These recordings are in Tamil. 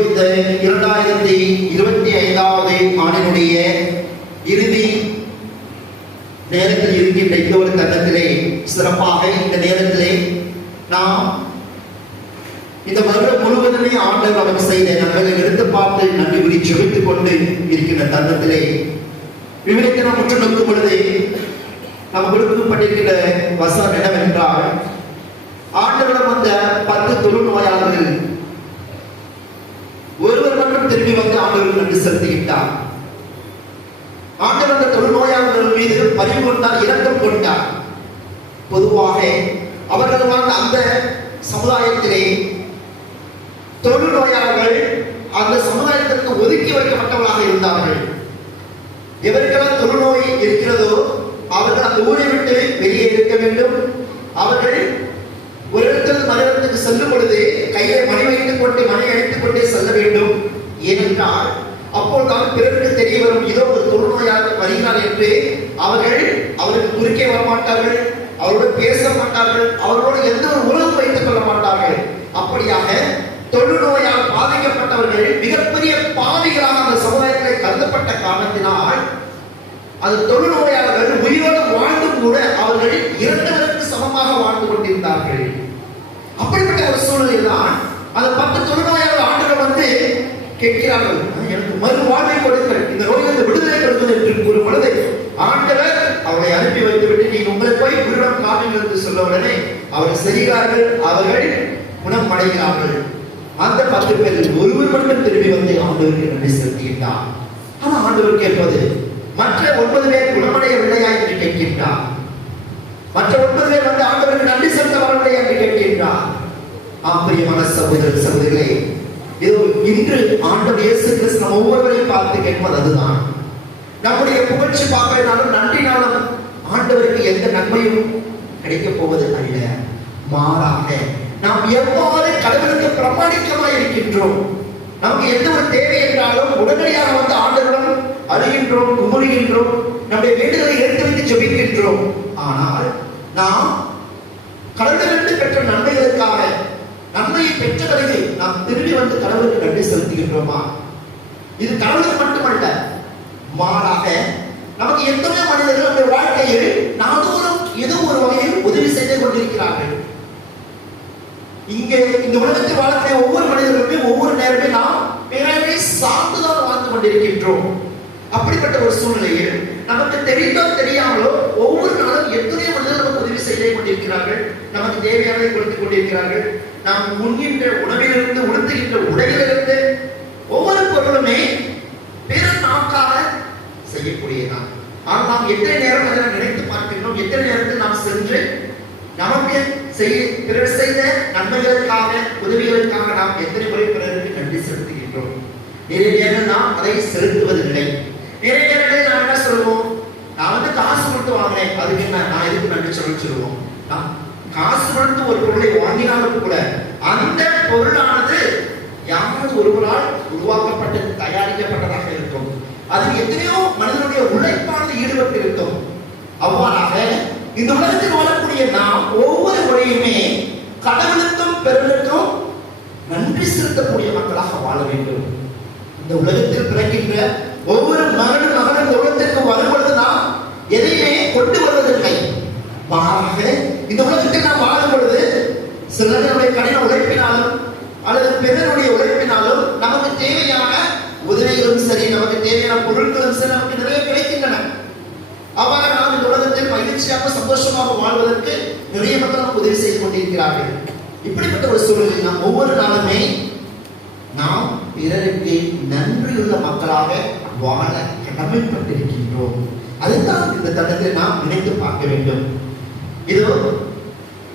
இந்த 2025வது ஆண்டினுடைய இறுதி நேரத்தில் இருக்கின்ற இந்த ஒரு தருணத்திலே சிறப்பாக இந்த நேரத்திலே நாம் இந்த வருடம் முழுவதுமே ஆண்டவர் நமக்கு செய்த நன்மைகளை எடுத்து பார்த்து நன்றி கூறி ஜெபித்துக் கொண்டு இருக்கின்ற தருணத்திலே விவரித்து நாம் உற்று நோக்கும் பொழுது நாம் கொடுக்கப்பட்டிருக்கிற வசனம் என்னவென்றால், ஆண்டவரிடம் வந்த 10 தொழுநோயாளர்கள் ஒருவர் மட்டும் திரும்பி வந்து ஆண்டவருக்கு நன்றி செலுத்துகின்றார். ஆண்டவர் அந்த தொழுநோயாளர்கள் மீது பரிவு கொண்டார், இரக்கம் கொண்டார். பொதுவாக அவர்கள் வாழ்ந்த அந்த சமுதாயத்திலே தொழுநோயாளர்கள் அந்த சமுதாயத்திற்கு ஒதுக்கி வைக்கப்பட்டவர்களாக இருந்தார்கள். எவருக்கெல்லாம் தொழுநோய் இருக்கிறதோ அவர்கள் அந்த ஊரை விட்டு வெளியே இருக்க வேண்டும். அவர்கள் ஒரு இடத்தில் மனிதத்துக்கு செல்லும் பொழுது கையை மணி வைத்துக் கொண்டு மணி அடித்துக் கொண்டே செல்ல வேண்டும். ஏனென்றால் அப்போதுதான் பிறருக்கு தெரிய வரும், இதோ ஒரு தொழுநோயாளர் வருகிறார் என்று. அவருக்கு குறுக்கே வரமாட்டார்கள், அவரோடு பேச மாட்டார்கள், அவரோடு எந்த ஒரு உறவு வைத்துக் கொள்ள மாட்டார்கள். அப்படியாக தொழுநோயால் பாதிக்கப்பட்டவர்கள் மிகப்பெரிய பாவிகளாக அந்த சமுதாயத்தில் கருதப்பட்ட காரணத்தினால் அந்த தொழுநோயாளர்கள் உயிரோடு வாழ்ந்தும் கூட அவர்கள் இறந்தவருக்கு சமமாக வாழ்ந்து கொண்டிருந்தார்கள். அப்படிப்பட்ட ஒரு சூழ்நிலையில் தான் அந்த 10 தொழுநோயாளர் ஆண்டுகள் வந்து கேட்கிறார்கள், எனக்கு மறுவாழ்வை கொடுங்கள், இந்த நோயிலிருந்து விடுதலை கொடுங்கள் என்று கூறும் பொழுது ஆண்டவர் அவரை அனுப்பி வைத்துவிட்டு நீங்க உங்களை போய் குருடம் காட்டுங்கள் என்று சொல்ல உடனே அவர்கள் செல்கிறார்கள். அவர்கள் குணம் அடைகிறார்கள். அந்த 10 பேரில் ஒருவர் மட்டும் திரும்பி வந்து ஆண்டவருக்கு நன்றி செலுத்துகின்றார். ஆனால் ஆண்டவர் கேட்பது, மற்ற 9 பேர் குணமடையவில்லையா என்று கேட்கின்றார். மற்ற 9 பேர் வந்து ஆண்டவருக்கு நன்றி செலுத்த வரவில்லையா என்று கேட்கின்றார். பிரியமான சகோதர சகோதரிகளே, இதோ இன்று ஆண்டவர் இயேசு கிறிஸ்து நம் ஒவ்வொருவரையும் பார்த்து கேட்பது அதுதான். நம்முடைய புகழ்ச்சி பார்க்கிறனாலும் நன்றினாலும் ஆண்டவருக்கு எந்த நன்மையும் கிடைக்க போவது அல்ல. மாறாக நாம் எவ்வாறு கடவுளுக்கு பிரமாணிக்கமாய் இருக்கின்றோம், நமக்கு எந்த ஒரு தேவை என்றாலும் உடனடியாக வந்து ஆண்டவரிடம் அழுகின்றோம், குமுறுகின்றோம், நம்முடைய வேண்டுதலை எடுத்து வைத்து ஜெபிக்கின்றோம். ஆனால் நாம் கடவுளிலிருந்து பெற்ற நன்மைகளுக்காக நன்மையை பெற்ற பிறகு நாம் திரும்பி வந்து கடவுளுக்கு நன்றி செலுத்துகின்றோமா? இது கடவுளுக்கு மட்டுமல்ல, மாறாக நமக்கு எத்தனை மனிதர்கள் நம்முடைய வாழ்க்கையில் நாதோறும் ஏதோ ஒரு வகையில் உதவி செய்து கொண்டிருக்கிறார்கள். இங்கே இந்த உலகத்தில் வாழக்கூடிய ஒவ்வொரு மனிதர்களுமே ஒவ்வொரு நேரமே நாம் பிறரை சார்ந்துதான் வாழ்ந்து கொண்டிருக்கின்றோம். அப்படிப்பட்ட ஒரு சூழ்நிலையில் நமக்கு தெரிந்தோ தெரியாமலோ ஒவ்வொரு நாளும் எத்தனையோ மனிதர்கள் நமக்கு உதவி செய்து கொண்டிருக்கிறார்கள், நமக்கு தேவையானதை கொடுத்துக் கொண்டிருக்கிறார்கள். நாம் உண்கின்ற உணவிலிருந்து, உடுத்துகின்ற உடையிலிருந்து ஒவ்வொரு பொருளுமே பிறர் நமக்காக செய்யக்கூடியதான். ஆனால் நாம் எத்தனை நேரம் அதை நினைத்து பார்க்கின்றோம்? எத்தனை நேரத்தில் நாம் சென்று நமக்கு பிறர் செய்த நன்மைகளுக்காக, உதவிகளுக்காக நாம் எத்தனை முறை பிறருக்கு நன்றி செலுத்துகின்றோம்? நிறைய நேரம் நாம் அதை செலுத்துவதில்லை. நிறைய நேரங்களில் நாம் என்ன சொல்லுவோம்? நான் வந்து காசு கொடுத்து வாங்கினேன், அதுக்கு என்ன, நான் எதுக்கு நன்றி சொல்லுவோம்? காசு கொடுத்து ஒரு பொருளை வாங்கினாலும் கூட அந்த பொருளானது யாராவது ஒருவரால் உருவாக்கப்பட்டது, தயாரிக்கப்பட்டதாக இருக்கும். அதில் எத்தனையோ மனிதனுடைய உழைப்பானது ஈடுபட்டு இருக்கும். அவ்வாறாக இந்த உலகத்தில் வாழக்கூடிய நாம் ஒவ்வொரு முறையுமே கடவுளுக்கும் பிறருக்கும் நன்றி செலுத்தக்கூடிய மக்களாக வாழ வேண்டும். இந்த உலகத்தில் பிறக்கின்ற ஒவ்வொரு மகனும் மகனும் இந்த உலகத்திற்கு வரும்பொழுது நாம் எதையுமே கொண்டு வருவதில்லை. மாறாக இந்த உலகத்தில் நாம் வாழும் பொழுது சிலருடைய கடின உழைப்பினாலும் அல்லது பிறருடைய உழைப்பினாலும் நமக்கு தேவையான உதவிகளும் சரி, நமக்கு தேவையான பொருட்களும் சரி நமக்கு நிறைய கிடைக்கின்றன. அவ்வாறு நாம் இந்த உலகத்தில் மகிழ்ச்சியாக சந்தோஷமாக வாழ்வதற்கு நிறைய மக்கள் நமக்கு உதவி செய்து கொண்டிருக்கிறார்கள். இப்படிப்பட்ட ஒரு சூழலில் நாம் ஒவ்வொரு நாளுமே நாம் பிறருக்கு நன்றியுள்ள மக்களாக வாழ கடமைப்பட்டிருக்கின்றோம். அதுதான் இந்த தருணத்தில் நாம் நினைத்து பார்க்க வேண்டும். இதோ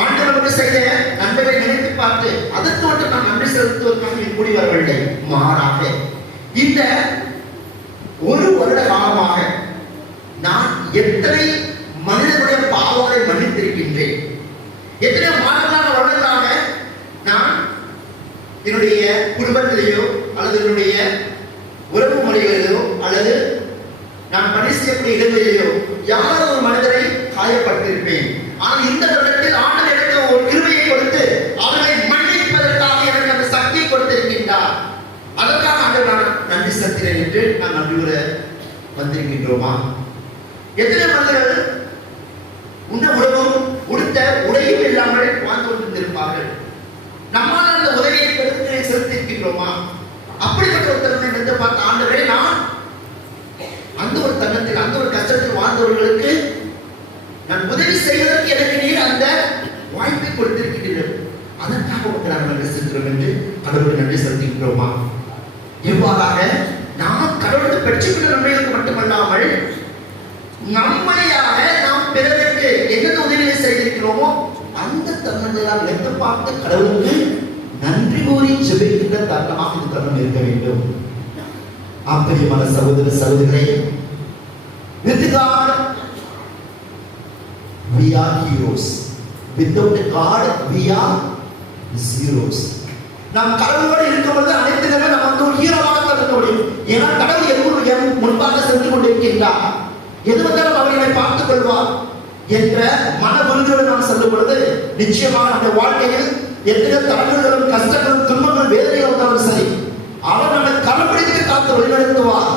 ஆண்டவருக்கு செய்த நன்மைகளை நினைத்து பார்த்து அதற்கு மட்டும் நாம் நன்றி செலுத்துவதற்காக கூடி வரவில்லை. மாறாக இந்த ஒரு வருட காலமாக நான் எத்தனை மனிதனுடைய பாவங்களை மன்னித்திருக்கின்றேன், எத்தனை வருடங்களாக நான் என்னுடைய குடும்பத்திலேயோ அல்லது என்னுடைய உறவு முறைகளிலோ அல்லது நான் பணி செய்யக்கூடிய இடங்களிலேயோ யாரோ ஒரு மனிதரை காயப்பட்டிருப்பேன். ஆனால் இந்த வருடத்தில் ஆண்டவர் எனக்கு ஒரு கிருபையை கொடுத்து அவர்களை மன்னிப்பதற்காக எனக்கு அந்த சக்தியை கொடுத்திருக்கின்றார். அதற்காக ஆண்டவர் நான் நன்றி செலுத்துகிறேன் என்று நான் நன்றியுற வந்திருக்கின்றோமா? எத்தனை மனிதர்கள் உண்ண உணவும் உடுத்த உடையும் இல்லாமல் வாழ்ந்து கொண்டிருப்பார்கள். நம்மால் அந்த உதவியை பெருத்து செலுத்தியிருக்கின்றோமா? அப்படிப்பட்ட ஒரு தருணத்தை நின்று பார்த்த ஆண்டவரே, நான் அந்த ஒரு தருணத்தில் அந்த ஒரு கஷ்டத்தில் வாழ்ந்தவர்களுக்கு நான் உதவி செய்வதற்கு எனக்கு நீர் அந்த வாய்ப்பை கொடுத்திருக்கின்றீர்கள், அதற்காக உங்களுக்கு நாங்கள் நன்றி செலுத்துகிறோம் என்று கடவுளுக்கு நன்றி செலுத்துகின்றோமா? இவ்வாறாக நாம் கடவுளுக்கு பெற்றுக்கொண்ட நன்மைகளுக்கு மட்டுமல்லாமல் நம்மையாக நாம் பிறருக்கு எந்த உதவியை செய்திருக்கிறோமோ அந்த தருணங்களால் நினைத்து பார்த்து கடவுளுக்கு நன்றி கூறி ஜெபிக்கின்ற தருணமாக இந்த தருணம் இருக்க வேண்டும். ஆச்சரியமான சகோதர சகோதரிகளே, with God we are heroes, without God we are zeros. நாம் கடவுளோடு இருக்கும்போது அனைத்து நேரம் நம்ம வந்து ஒரு ஹீரோவாக இருக்க முடியும். ஏன்னா கடவுள் எவ்வளவு முன்பாக சென்று கொண்டிருக்கின்றார், எது வந்தாலும் அவர்களை பார்த்துக் கொள்வார் என்ற மன உறுதியோடு நாம் செல்லும் பொழுது நிச்சயமாக நம்முடைய வாழ்க்கையில் எத்தனை தடங்களும் கஷ்டங்களும் துன்பங்களும் வேதனைகள் வந்தாலும் சரி, அவர் நம்மை கரப்பிடித்து காத்து வழிநடத்துவார்.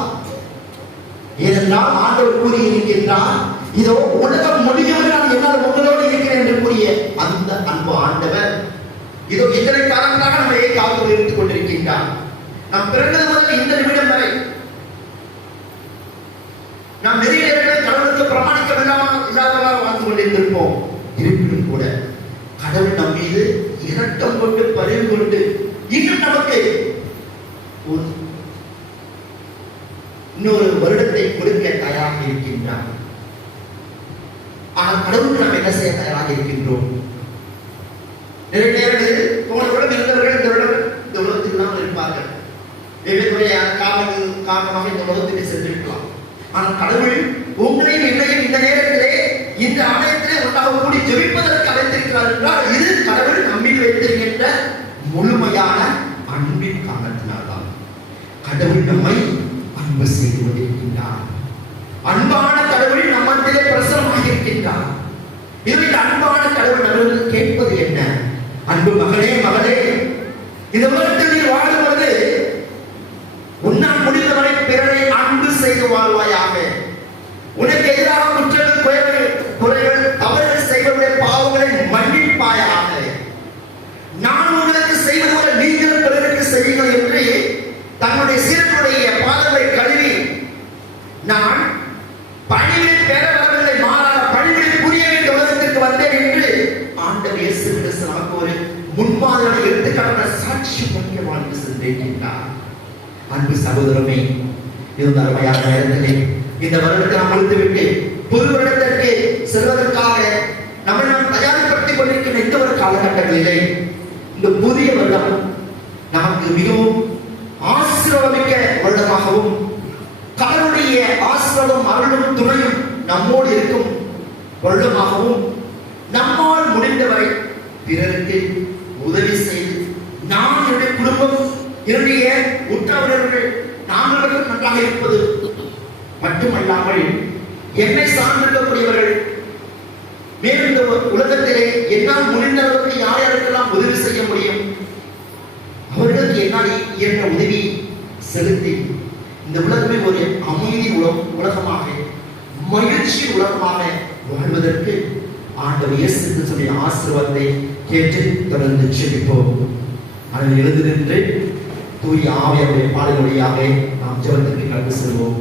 ஏனென்றால் ஆண்டவர் கூறி இருக்கின்றார், இதோ உலகம் முடியும் நான் என்னால் உங்களோடு இருக்கிறேன் என்று கூறிய அந்த அன்பு ஆண்டவர் இதோ இத்தனை காலங்களாக நம்மை காத்து எடுத்துக் கொண்டிருக்கின்றார். நாம் பிறந்தது முதல் இந்த நிமிடம் வரை நாம் நிறைய நேரங்களில் கடவுளுக்கு பிரமாணிக்க இல்லாதவராக வாழ்ந்து கொண்டிருந்திருப்போம். இருப்பினும் கூட கடவுள் நம் மீது இரக்கம் கொண்டு பரிவு கொண்டு இன்னும் நமக்கு இன்னொரு வருடத்தை கொடுக்க தயாராக இருக்கின்றார். ஆனால் கடவுளுக்கு நாம் என்ன செய்ய தயாராக இருக்கின்றோம்? நிறைய நேரங்களில் போன வருடம் இருந்தவர்கள் இந்த உலகத்தில் தான் இருப்பார்கள். வெவ்வேறு காரணமாக இந்த உலகத்திற்கு சென்றிருக்கலாம். ஆனால் கடவுள் உங்களையும் என்னையும் இந்த நேரத்திலே இந்த ஆலயத்திலே ஒன்றாக கூடி ஜெபிப்பதற்கு அழைத்திருக்கிறார் என்றால் இது கடவுள் நம்மில் வைத்திருக்கின்ற முழுமையான அன்பின் காரணத்தினால்தான். கடவுள் நம்மை அன்பு செய்து கொண்டிருக்கின்றார். அன்பான கடவுள் நம்மத்திலே பிரசனமாக இருக்கின்றார். இதில் அன்பான கடவுள் நம்மிடம் கேட்பது என்ன? அன்பு மகளே, மகளே, இந்த உலகத்தில் நீ வாழும்போது உன்னால் முடிந்தவரை பிறரை அன்பு செய்து வாழ்வாயாக. உனக்கு எதிராக குற்றங்கள், குறைகள், தவறுகள் செய்வதுடைய பாவங்களை மன்னிப்பாயாக. நான் உங்களுக்கு செய்வது போல நீங்கள் பிறருக்கு செய்யுங்கள் என்று தன்னுடைய சீரனுடைய பாதங்களை கழுவி, நான் பணிவிடை பெற வரவில்லை, மாறாக பணிவிடை புரிய வேண்டிய உலகத்திற்கு வந்தேன் என்று ஆண்டவர் இயேசு கிறிஸ்து நமக்கு ஒரு முன்மாதிரியான எடுத்துக்காட்டான சாட்சி பண்ணிய வாழ்ந்து சென்றிருக்கின்றார். அன்பு சகோதரமே, இந்த அருமையான நேரத்திலே இந்த வருடத்தை நாம் முடித்துவிட்டு புது வருடத்திற்கு செல்வதற்காக நம்மை நாம் தயார்படுத்திக் கொண்டிருக்கின்ற இந்த ஒரு காலகட்டங்களிலே இந்த புதிய வருடம் நமக்கு மிகவும் ஆசீர்வாதமிக்க வருடமாகவும் கடவுளுடைய ஆசீர்வாதம் அருளும் துணையும் நம்மோடு இருக்கும் வருடமாகவும் நம்மால் முடிந்தவரை பிறருக்கு உதவி செய்து நாம் என்னுடைய குடும்பம், என்னுடைய உற்றவர்கள் நாங்களும் நன்றாக இருப்பது மட்டுமல்லாமல் என்னை சார்ந்திருக்கக்கூடியவர்கள் மேலும் இந்த உலகத்திலே என்னால் முடிந்தவர்களுக்கு யார் யாருக்கெல்லாம் உதவி செய்ய முடியும் அவர்களுக்கு என்னால் இயன்ற உதவி செலுத்தி இந்த உலகமே ஒரு அமைதி உலகமாக, மகிழ்ச்சி உலகமாக வாழ்வதற்கு ஆண்டவர் இயேசு கிறிஸ்துவின் ஆசீர்வாதத்தை கேட்டு தொடர்ந்து ஜெபிப்போம். அதில் எழுந்து நின்று தூய ஆவியாருடைய பாடல் வழியாக நாம் ஜெபத்திற்கு கடந்து செல்வோம்.